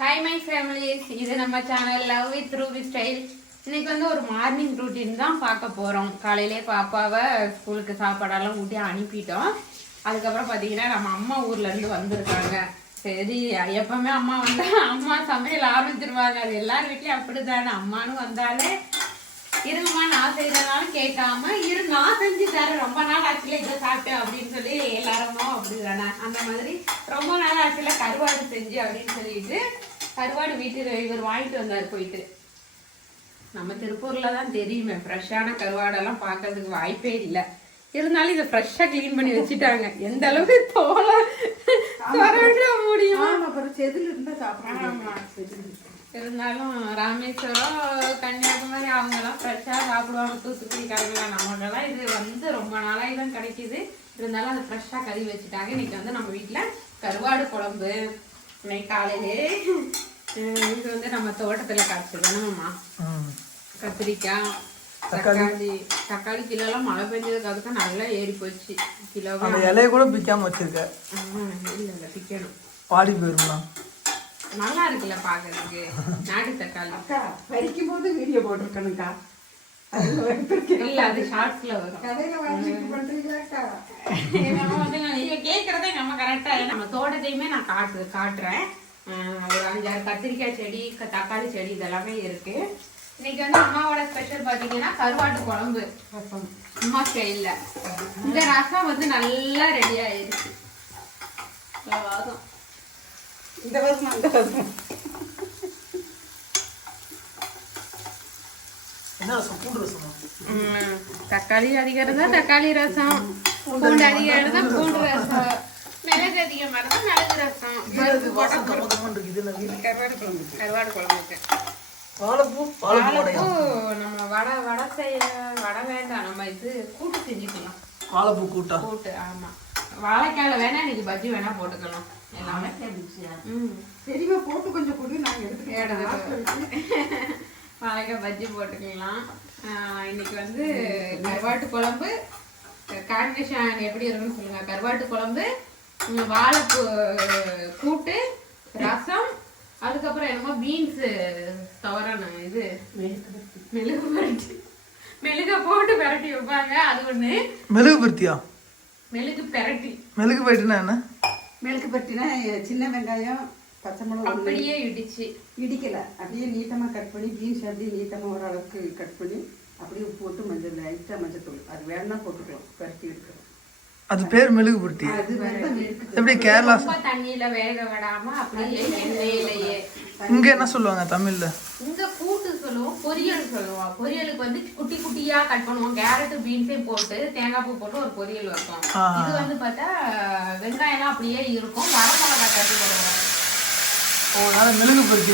Hi my families இது நம்ம channel love with Ruby style இன்னைக்கு வந்து ஒரு மார்னிங் ரூட்டீன் தான் பார்க்க போகிறோம் காலையிலே பாப்பாவை ஸ்கூலுக்கு சாப்பாடெல்லாம் ஊட்டி அனுப்பிட்டோம். அதுக்கப்புறம் பார்த்தீங்கன்னா நம்ம அம்மா ஊர்லேருந்து வந்திருக்காங்க. சரி எப்பவுமே அம்மா வந்தால் அம்மா சமையல் ஆரம்பிச்சிருவாங்க. அது எல்லார் வீட்லேயும் அப்படி தானே அம்மானு வந்தாலே இருங்கம்மா நான் செய்யறதுனாலும் கேட்காம இரு நான் செஞ்சு தரேன். ரொம்ப நாள் ஆச்சுல இதை சாப்பிட்டேன் அப்படின்னு சொல்லி எல்லாருமோ அப்படிதானே? அந்த மாதிரி ரொம்ப நாள் ஆச்சுல கருவாடு செஞ்சு அப்படின்னு சொல்லிட்டு கருவாடு வீட்டுக்கு இவர் வாங்கிட்டு வந்தார் போயிட்டு. நம்ம திருப்பூர்ல தான் தெரியுமே ஃப்ரெஷ்ஷான கருவாடெல்லாம் பார்க்கறதுக்கு வாய்ப்பே இல்லை. இருந்தாலும் இதை ஃப்ரெஷ்ஷாக க்ளீன் பண்ணி வச்சுட்டாங்க. எந்த அளவுக்கு தோலை திறக்க முடியும். அப்புறம் செதில் இருந்தா சாப்பிடலாம். இருந்தாலும் ராமேஸ்வரம் கன்னியாகுமரி அவங்கெல்லாம் ஃப்ரெஷ்ஷாக சாப்பிடுவாங்க. தூத்துக்குடி கரைக்கலாம் நமக்கெல்லாம் இது வந்து ரொம்ப நாளாக தான் கிடைக்குது. இருந்தாலும் அது ஃப்ரெஷ்ஷாக கறி வச்சுட்டாங்க. இன்னைக்கு வந்து நம்ம வீட்டில் கருவாடு குழம்பு இன்னைக்கு காலையிலே. இது வந்து நம்ம தோட்டத்தில் காய்ச்சதுதானம்மா கத்திரிக்காய் தக்காளி. தக்காளி. கிலோலாம் மழை பெஞ்சதுக்கு அதுக்கு நல்லா ஏறி போச்சு. கிலோவா அந்த இலைய கூட பிக்காம வச்சிருக்க. இல்லை இல்லை பிக்கணும். பாடி போயிருக்கலாம் நல்லா இருக்குல்ல பார்க்கறதுக்கு நாட்டு தக்காளி. அக்கா பறிக்கும் போது வீடியோ போட்டிருக்கணுக்கா இல்ல அது ஷார்ட்ஸ்ல வரும். நம்ம வந்து நான் நீங்க கேக்குறதே நம்ம கரெக்டா நம்ம தோட்டத்தையுமே நான் காட்டு காட்டுறேன். ஒரு அஞ்சாறு கத்திரிக்காய் செடி தக்காளி செடி இதெல்லாமே இருக்கு. இன்னைக்கு வந்து அம்மாவோட ஸ்பெஷல் பாத்தீங்கன்னா கருவாட்டு குழம்பு. அம்மா ஸ்டைல்ல இந்த ரசம் வந்து நல்லா ரெடி வாசம் இந்த வருஷம் அந்த வருஷம் என்ன ரசம் பூண்டு ரசமா உம், தக்காளி அதிகம் இருந்தா தக்காளி ரசம். பூண்டு அதிகம் இருந்தா பூண்டு ரசம். மிளகு அதிகமா இருந்தா மிளகு ரசம். கருவாடு குழம்பு. கருவாடு குழம்புக்கு வாழைப்பூ வாழைப்பூ நம்ம வடை வடை செய்ய வடை வேண்டாம். நம்ம இது கூட்டு செஞ்சுக்கலாம் வாழைப்பூ கூட்டா? கூட்டு ஆமா. வாழைக்காயில வேணா இன்னைக்கு பஜ்ஜி வேணா போட்டுக்கலாம் எல்லாமே ம். பெரியவ போட்டு கொஞ்சம் கொடு நாங்க எடுத்துக்கிறோம் வாழைக்காய் பஜ்ஜி போட்டுக்கலாம். இன்னைக்கு வந்து கருவாட்டு குழம்பு காம்பினேஷன் எப்படி இருக்குன்னு சொல்லுங்க. கருவாட்டு குழம்பு வாழைப்பூ கூட்டு ரசம் அதுக்கப்புறம் என்னமோ பீன்ஸ் தவறான இது மெழுகு பரட்டி மெழுக போட்டு பிரட்டி வைப்பாங்க. அது ஒண்ணு. மெழுகு பருத்தியா? மெழுகு பிரட்டி. மெழுகு பருத்தினா என்ன? மெழுக்கு பட்டினா சின்ன வெங்காயம் பச்சை மிளகா அப்படியே இடிச்சு. இடிக்கல. அப்படியே நீட்டமா கட் பண்ணி பீன்ஸ் அப்படியே நீட்டமா ஓரளவுக்கு கட் பண்ணி அப்படியே உப்பு போட்டு மஞ்சள் லைட்டா மஞ்சள் தூள். அது வேணா போட்டுக்கலாம். பருத்தி எடுக்கிறோம் அது பேர் மெழுகு பருத்தி அது வந்து மெழுக்கு எப்படி கேரளா ரொம்ப தண்ணியில வேக விடாம அப்படியே எண்ணெயிலேயே. இங்க என்ன சொல்லுவாங்க தமிழ்ல? இந்த கூட்டு சொல்லுவோம் பொரியல் சொல்லுவோம். பொரியலுக்கு வந்து குட்டி குட்டியா கட் பண்ணுவோம். கேரட் பீன்ஸையும் போட்டு தேங்காய் பூ போட்டு ஒரு பொரியல் வைப்போம். இது வந்து பார்த்தா வெங்காயம்லாம் அப்படியே இருக்கும். வரமிளகா கட்டி போடுவோம். ஓ அதனால மெழுகு பருத்தி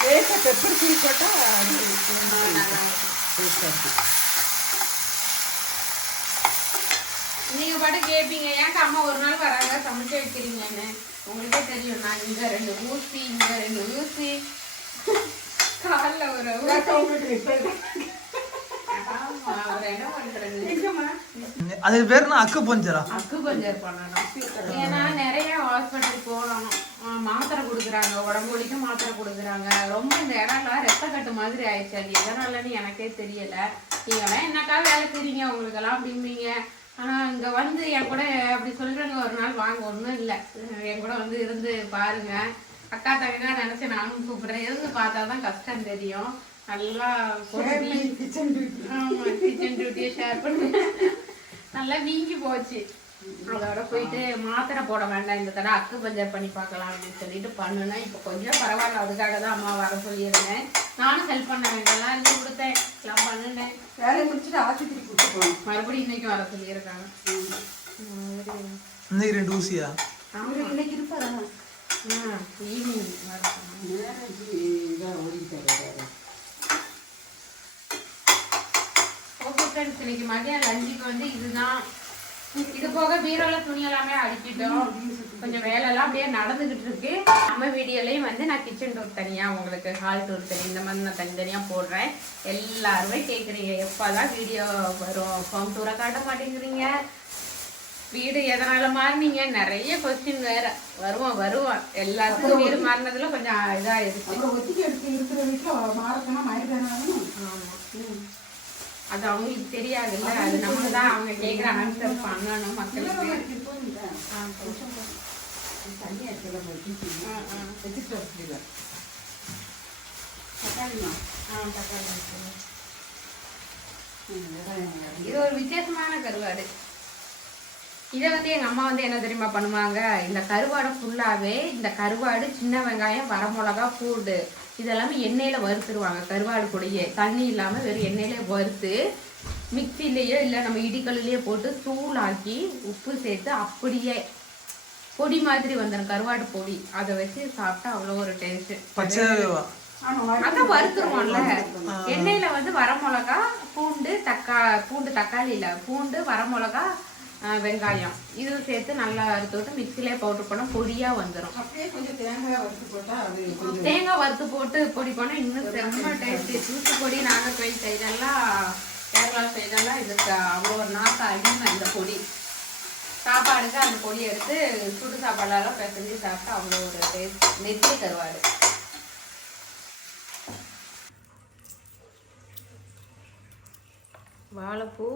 பேரு பெப்பர் சீ போட்டா அது டேஸ்டா இருக்கும். நீங்க பாட்டு கேட்பீங்க ஏன்க்கா அம்மா ஒரு நாள் வராங்க சமைச்சு வைக்கிறீங்கன்னு. உங்களுக்கே தெரியும் நான் இங்க ரெண்டு ஊசி இங்க ரெண்டு ஊசி. கால்ல ஒரு அது பேர் அக்கு பஞ்சரா அக்கு பஞ்சர் பண்ணணும். ஏன்னா நிறைய ஹாஸ்பிட்டல் போகணும். மாத்திரை கொடுக்குறாங்க. உடம்பு வலிக்கும் மாத்திரை கொடுக்குறாங்க. ரொம்ப இந்த இடம்லாம் ரத்த கட்டு மாதிரி ஆயிடுச்சு. அது எதனாலன்னு எனக்கே தெரியல. நீங்களாம் என்னக்கா வேலை செய்றீங்க? உங்களுக்கெல்லாம் அப்படிம்பீங்க ஆனா இங்க வந்து என் கூட அப்படி சொல்றாங்க ஒரு நாள் வாங்க ஒண்ணும் இல்ல. என் கூட வந்து இருந்து பாருங்க. அக்கா தங்கக்கா நினைச்சு நானும் கூப்பிடுறேன். இருந்து பார்த்தாதான் கஷ்டம் தெரியும். நல்லா கிச்சன் டியூட்டி ஆமா கிச்சன் டியூட்டியை ஷேர் பண்ணி நல்லா வீங்கி போச்சு. அதோட போயிட்டு மாத்திரை போட வேண்டாம் இந்த தடவை அக்கு பஞ்சர் பண்ணி பார்க்கலாம் அப்படின்னு சொல்லிட்டு பண்ணுனேன் இப்போ கொஞ்சம் பரவாயில்ல அதுக்காக தான் அம்மா வர சொல்லியிருந்தேன். நானும் ஹெல்ப் பண்ண வேண்டாம் எழுதி கொடுத்தேன். எல்லாம் பண்ணினேன். வேலையை முடிச்சுட்டு ஆஸ்பத்திரி கூட்டு போகணும். மறுபடியும் இன்னைக்கு வர சொல்லியிருக்காங்க. இன்னைக்கு ரெண்டு ஊசியா? அவரு இன்னைக்கு இருப்பாரா? ஈவினிங் வர சொன்னாங்க. ஓகே ஃப்ரெண்ட்ஸ் இன்னைக்கு மதியம் லஞ்சுக்கு வந்து இதுதான். இது போக பீரோல துணி எல்லாமே அடிக்கிட்டோம். கொஞ்சம் வேலைலாம் அப்படியே நடந்துகிட்டு இருக்கு. நம்ம வீடியோலயும் வந்து நான் கிச்சன் டூர் தனியா உங்களுக்கு ஹால் டூர் தனி இந்த மாதிரி நான் தனித்தனியா போடுறேன். எல்லாருமே கேக்குறீங்க எப்பதான் வீடியோ வரும்? ஹோம் டூரை காட்ட மாட்டேங்கிறீங்க. வீடு எதனால மாறினீங்க? நிறைய கொஸ்டின் வேற. வருவோம் வருவோம். எல்லாத்துக்கும் வீடு மாறினதுல கொஞ்சம் இதாயிருச்சு ஒத்திக்கை எடுத்து இருக்கிற வீட்டில் அது அவங்களுக்கு தெரியாதுல்ல அது நம்ம தான் அவங்க கேட்குற ஆன்சர் பண்ணணும் மக்களுக்கு. தண்ணி ஆ, ஆ. ஆ, தக்காளி இது ஒரு வித்தியாசமான கருவாடு. இதை வந்து எங்கள் அம்மா வந்து என்ன தெரியுமா பண்ணுவாங்க? இந்த கருவாடை ஃபுல்லாகவே இந்த கருவாடு சின்ன வெங்காயம் வரமிளகா பூண்டு இதெல்லாமே எண்ணெயில வறுத்துருவாங்க. கருவாடு கூடயே தண்ணி இல்லாம வெறும் எண்ணெயில வறுத்து மிக்சிலேயோ இல்லை நம்ம இடிக்கல்லையோ போட்டு தூளாக்கி உப்பு சேர்த்து அப்படியே பொடி மாதிரி வந்துடும் கருவாடு பொடி. அதை வச்சு சாப்பிட்டா அவ்வளோ ஒரு டேஸ்ட் அதான் வறுத்துருவோம்ல. எண்ணெயில வந்து வரமிளகா பூண்டு தக்கா பூண்டு தக்காளி இல்ல பூண்டு வரமிளகா ஆஹ் வெங்காயம். இதுவும் சேர்த்து நல்லா வறுத்து விட்டு மிக்சிலே பவுடர் பண்ணா பொடியா வந்துடும் அப்படியே கொஞ்சம் தேங்காய் வறுத்து போட்டா தேங்காய் வறுத்து போட்டு பொடி பண்ணா இன்னும் செம்ம டேஸ்ட் தூத்துக்குடி நாகர்கோயில் சைடெல்லாம் கேரளா சைடெல்லாம் இதுக்கு அவ்வளோ ஒரு நாக்கு அடிமை இந்த பொடி. சாப்பாடுக்கு அந்த பொடி எடுத்து சுடு சாப்பாடெல்லாம் பிசைஞ்சு சாப்பிட்டா அவ்வளோ ஒரு டேஸ்ட் நெத்தி கருவாடு. வாழைப்பூ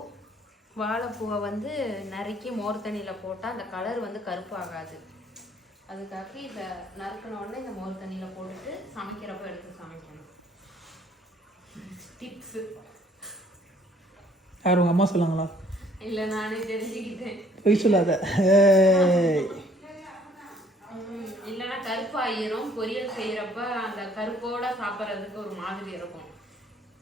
வாழைப்பூவை வந்து நறுக்கி மோர் தண்ணியில் போட்டால் அந்த கலர் வந்து கருப்பாகாது. அதுக்காக இதை நறுக்கின உடனே இந்த மோர் தண்ணியில் போட்டுட்டு சமைக்கிறப்ப எடுத்து சமைக்கணும். டிப்ஸு யார் உங்க அம்மா சொன்னாங்களா? இல்லை நானே தெரிஞ்சுக்கிட்டேன். பொய் சொல்லாத. இல்லைன்னா கருப்பாயிரும் பொரியல் செய்யறப்ப அந்த கருப்போட சாப்பிட்றதுக்கு ஒரு மாதிரி இருக்கும்.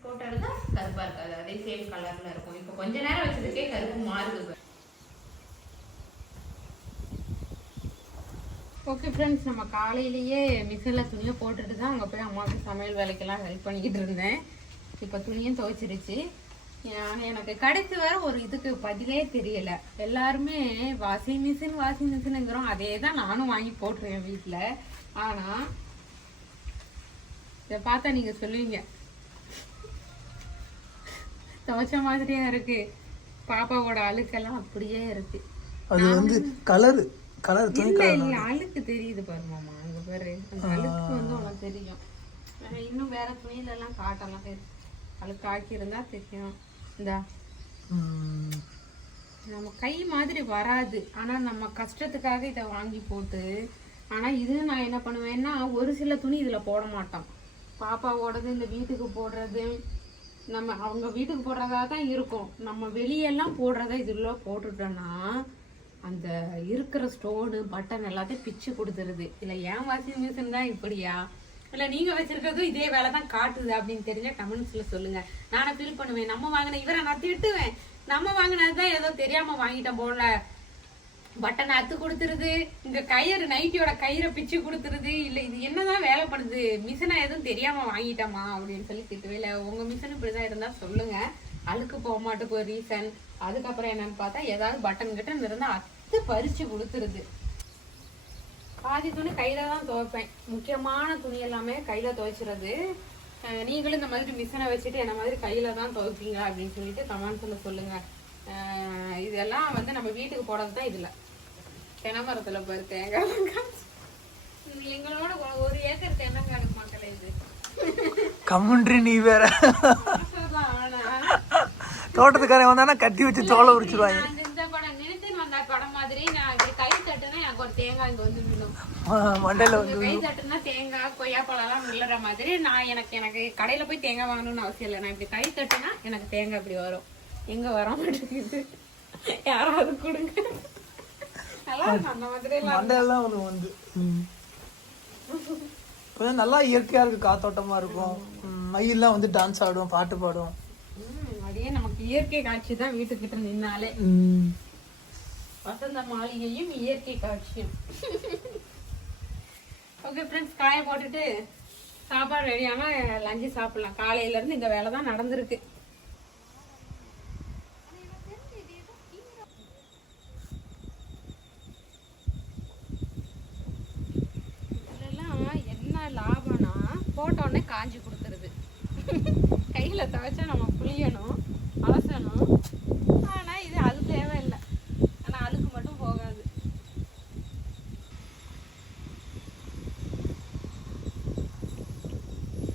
போட்டு தான் கருப்பாக இருக்காது அதே சேம் கலரில் இருக்கும். இப்போ கொஞ்ச நேரம் வச்சதுக்கே கருப்பு மாறுது ஓகே ஃப்ரெண்ட்ஸ் நம்ம காலையிலேயே மிஷினில் துணியை போட்டுட்டு தான் அங்கே போய் அம்மாவுக்கு சமையல் வேலைக்கெல்லாம் ஹெல்ப் பண்ணிக்கிட்டு இருந்தேன். இப்போ துணியும் துவைச்சிருச்சு. எனக்கு கடைசி வர ஒரு இதுக்கு பதிலே தெரியல. எல்லாருமே வாஷிங் மிஷின் வாஷிங் மிஷினுங்கிறோம் அதே தான் நானும் வாங்கி போட்டுருவேன் வீட்டில் ஆனால் இதை பார்த்தா நீங்கள் சொல்லுவீங்க துவைச்ச மாதிரியா இருக்கு. பாப்பாவோட அழுக்கெல்லாம் அப்படியே இருக்கு. அது வந்து கலரு கலர் துணி கலர்? இல்ல அழுக்கு தெரியுது பாரு மாமா அங்க பாரு. அந்த அழுக்கு வந்து உனக்கு தெரியும். இன்னும் வேற துணியில எல்லாம் காட்டலாம். அழுக்கு ஆக்கி இருந்தா தெரியும். இந்தா. நம்ம கை மாதிரி வராது. ஆனா நம்ம கஷ்டத்துக்காக இதை வாங்கி போட்டு ஆனா இது நான் என்ன பண்ணுவேன்னா ஒரு சில துணி இதுல போட மாட்டோம். பாப்பாவோடது இந்த வீட்டுக்கு போடுறது நம்ம அவங்க வீட்டுக்கு போடுறதா தான் இருக்கும். நம்ம வெளியெல்லாம் போடுறத இதுல போட்டுட்டோம்னா அந்த இருக்கிற ஸ்டோனு பட்டன் எல்லாத்தையும் பிச்சு கொடுத்துருது. இல்லை ஏன் வாஷிங் மிஷின் தான் இப்படியா? இல்லை நீங்கள் வச்சுருக்கிறதும் இதே வேலை தான் காட்டுது அப்படின்னு தெரிஞ்சா கமெண்ட்ஸில் சொல்லுங்கள் நானே ஃபீல் பண்ணுவேன். நம்ம வாங்கின இவரை நான் திட்டுவேன். நம்ம வாங்கினது தான் ஏதோ தெரியாமல் வாங்கிட்டோம் போல. பட்டன் அத்து கொடுத்துருது. இங்க கயிறு நைட்டியோட கயிறை பிச்சு கொடுத்துருது. இல்ல இது என்னதான் வேலை பண்ணுது மிஷினா எதுவும் தெரியாம வாங்கிட்டோமா? அப்படின்னு சொல்லி திட்டுவே இல்ல. உங்க மிஷின் இப்படிதான் இருந்தா சொல்லுங்க. அழுக்கு போக மாட்டுக்கு ஒரு ரீசன் அதுக்கப்புறம் என்னன்னு பார்த்தா ஏதாவது பட்டன் கிட்ட இருந்தா அத்து பறிச்சு கொடுத்துருது. பாதி துணி கையில தான் துவைப்பேன். முக்கியமான துணி எல்லாமே கையில துவைச்சிருது. நீங்களும் இந்த மாதிரி மிஷினை வச்சுட்டு என்ன மாதிரி கையில தான் துவைப்பீங்க அப்படின்னு சொல்லிட்டு கமெண்ட்ஸ்ல சொல்லுங்க. இதெல்லாம் வந்து நம்ம வீட்டுக்கு போடுறது தான் இதுல. தென்னமரத்துல பாரு தேங்காய். எங்களோட ஒரு- ஏக்கர் தென்னங்காடு மக்களே இது. கம்முன்றி நீ வேற. தோட்டத்துக்காரன் வந்தானா கட்டி வச்சு தோலை உரிச்சிருவாங்க. நான் இந்த படம் நினைத்துன்னு வந்த படம் மாதிரி நான் இப்படி கை தட்டுனா எனக்கு ஒரு தேங்காய் இங்க வந்து விழும். மண்டையில அவங்க கை தட்டுனா தேங்காய் கொய்யாப்பழம் எல்லாம் விழுற மாதிரி நான் எனக்கு எனக்கு கடையில போய் தேங்காய் வாங்கணும்னு அவசியம் இல்லை. நான் இப்படி கை தட்டுனா எனக்கு தேங்காய் இப்படி வரும். எங்க வர மாட்டேங்குது யாராவது கொடுங்க. நல்லா இருக்கும் அந்த மாதிரி மண்டையெல்லாம் ஒன்று வந்து. கொஞ்சம் நல்லா இயற்கையா இருக்கு காத்தோட்டமா இருக்கும். மயில்லாம் வந்து டான்ஸ் ஆடும் பாட்டு பாடும். ம், அப்படியே நமக்கு இயற்கை காட்சி தான் வீட்டுக்கிட்ட நின்னாலே. வசந்த மாளிகையும் இயற்கை காட்சியும். ஓகே ஃப்ரெண்ட்ஸ் காய போட்டுட்டு சாப்பாடு ரெடியானா லஞ்சு சாப்பிடலாம். காலையில இருந்து இந்த வேலை தான் நடந்திருக்கு. உடனே காஞ்சி கொடுத்துருது கையில் துவைச்சா நம்ம புளியணும் அலசணும். ஆனால் இது அது தேவையில்லை. ஆனால் அழுக்கு மட்டும் போகாது.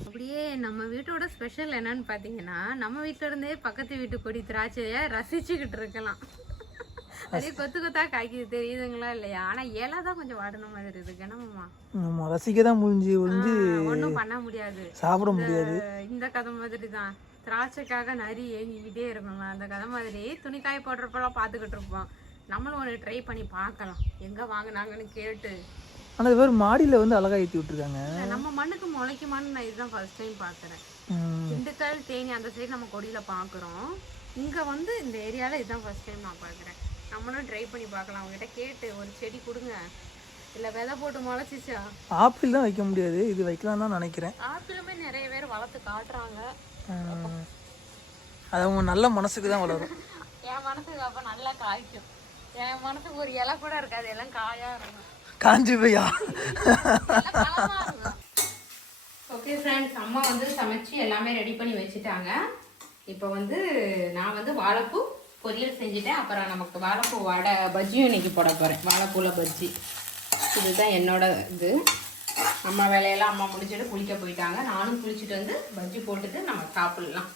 அப்படியே நம்ம வீட்டோட ஸ்பெஷல் என்னன்னு பார்த்தீங்கன்னா நம்ம வீட்டிலேருந்தே பக்கத்து வீட்டு கொடி திராட்சையை ரசிச்சுக்கிட்டு இருக்கலாம். அதே கொத்து கொத்தா காய்க்குது. தெரியுதுங்களா இல்லையா? ஆனா இலை தான் கொஞ்சம் வாடின மாதிரி இருக்கு என்னமாம்மா நம்ம ரசிக்க தான் முடிஞ்சு ஒழிஞ்சு ஒன்றும் பண்ண முடியாது. சாப்பிட முடியாது. இந்த கதை மாதிரி தான். திராட்சைக்காக நரி ஏங்கிக்கிட்டே இருக்கணும் அந்த கதை மாதிரி துணி காய போடுறப்பெல்லாம் பார்த்துக்கிட்டு இருப்போம். நம்மளும் ஒன்று ட்ரை பண்ணி பார்க்கலாம். எங்கே வாங்கினாங்கன்னு கேட்டு. ஆனால் இது பேர் மாடியில் வந்து அழகா ஏற்றி விட்டுருக்காங்க. நம்ம மண்ணுக்கு முளைக்குமான்னு நான் இதுதான் ஃபர்ஸ்ட் டைம் பார்க்குறேன். திண்டுக்கல் தேனி அந்த சைடு நம்ம கொடியில் பார்க்குறோம். இங்கே வந்து இந்த ஏரியாவில் இதுதான் ஃபர்ஸ்ட் டைம் நான் பார்க்குறேன். நம்மளும் ட்ரை பண்ணி பார்க்கலாம். அவங்ககிட்ட கேட்டு ஒரு செடி கொடுங்க. இல்லை விதை போட்டு முளைச்சிச்சா? ஆப்பிள் தான் வைக்க முடியாது. இது வைக்கலாம் தான் நினைக்கிறேன். ஆப்பிளுமே நிறைய பேர் வளர்த்து காட்டுறாங்க. அது அவங்க நல்ல மனசுக்கு தான் வளரும். என் மனசுக்கு அப்போ நல்லா காய்க்கும். என் மனசுக்கு ஒரு இலை கூட இருக்காது. எல்லாம் காயா இருக்கும். காஞ்சி போயா? ஓகே ஃப்ரெண்ட்ஸ் அம்மா வந்து சமைச்சு எல்லாமே ரெடி பண்ணி வச்சுட்டாங்க. இப்போ வந்து நான் வந்து வாழைப்பூ பொரியல் செஞ்சுட்டேன். அப்புறம் நமக்கு வாழைப்பூ வடை பஜ்ஜியும் இன்னைக்கு போட போகிறேன் வாழைப்பூவில் பஜ்ஜி. இதுதான் என்னோட இது. அம்மா வேலையெல்லாம் அம்மா முடிச்சுட்டு குளிக்க போயிட்டாங்க. நானும் குளிச்சுட்டு வந்து பஜ்ஜி போட்டுட்டு நம்ம சாப்பிடலாம்.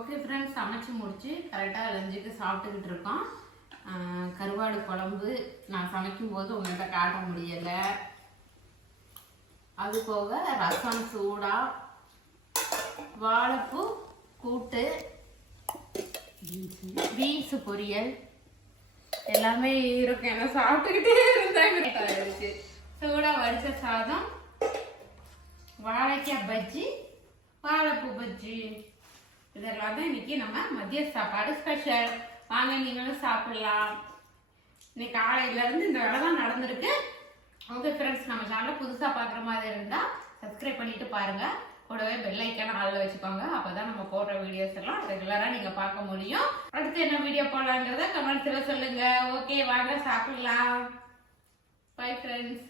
ஓகே ஃப்ரெண்ட்ஸ் சமைச்சு முடிச்சு கரெக்டாக லஞ்சுக்கு சாப்பிட்டுக்கிட்டு இருக்கோம். கருவாடு குழம்பு நான் சமைக்கும்போது உங்கள்கிட்ட காட்ட முடியலை. அது போக ரசம் சூடா வாழைப்பூ கூட்டு பீன்ஸ் பொரியல். எல்லாமே இருக்கும். ஏன்னா சாப்பிட்டுக்கிட்டே இருந்தாங்க. சூடா வடிச்ச சாதம் வாழைக்காய் பஜ்ஜி வாழைப்பூ பஜ்ஜி. இதெல்லாம் தான் இன்னைக்கு நம்ம மதிய சாப்பாடு ஸ்பெஷல் வாங்க நீங்களும் சாப்பிடலாம். இன்னைக்கு காலையில இருந்து இந்த வேலை தான் நடந்திருக்கு. ஓகே ஃப்ரெண்ட்ஸ் நம்ம சேனல் புதுசாக பார்க்குற மாதிரி இருந்தால் சப்ஸ்கிரைப் பண்ணிட்டு பாருங்கள் கூடவே பெல் ஐக்கான ஆளில் வச்சுக்கோங்க. அப்போ தான் நம்ம போடுற வீடியோஸ் எல்லாம் ரெகுலராக நீங்கள் பார்க்க முடியும். அடுத்து என்ன வீடியோ போடலாங்கிறத கமெண்ட்ஸில் சொல்லுங்கள் ஓகே வாங்க சாப்பிடலாம். Bye friends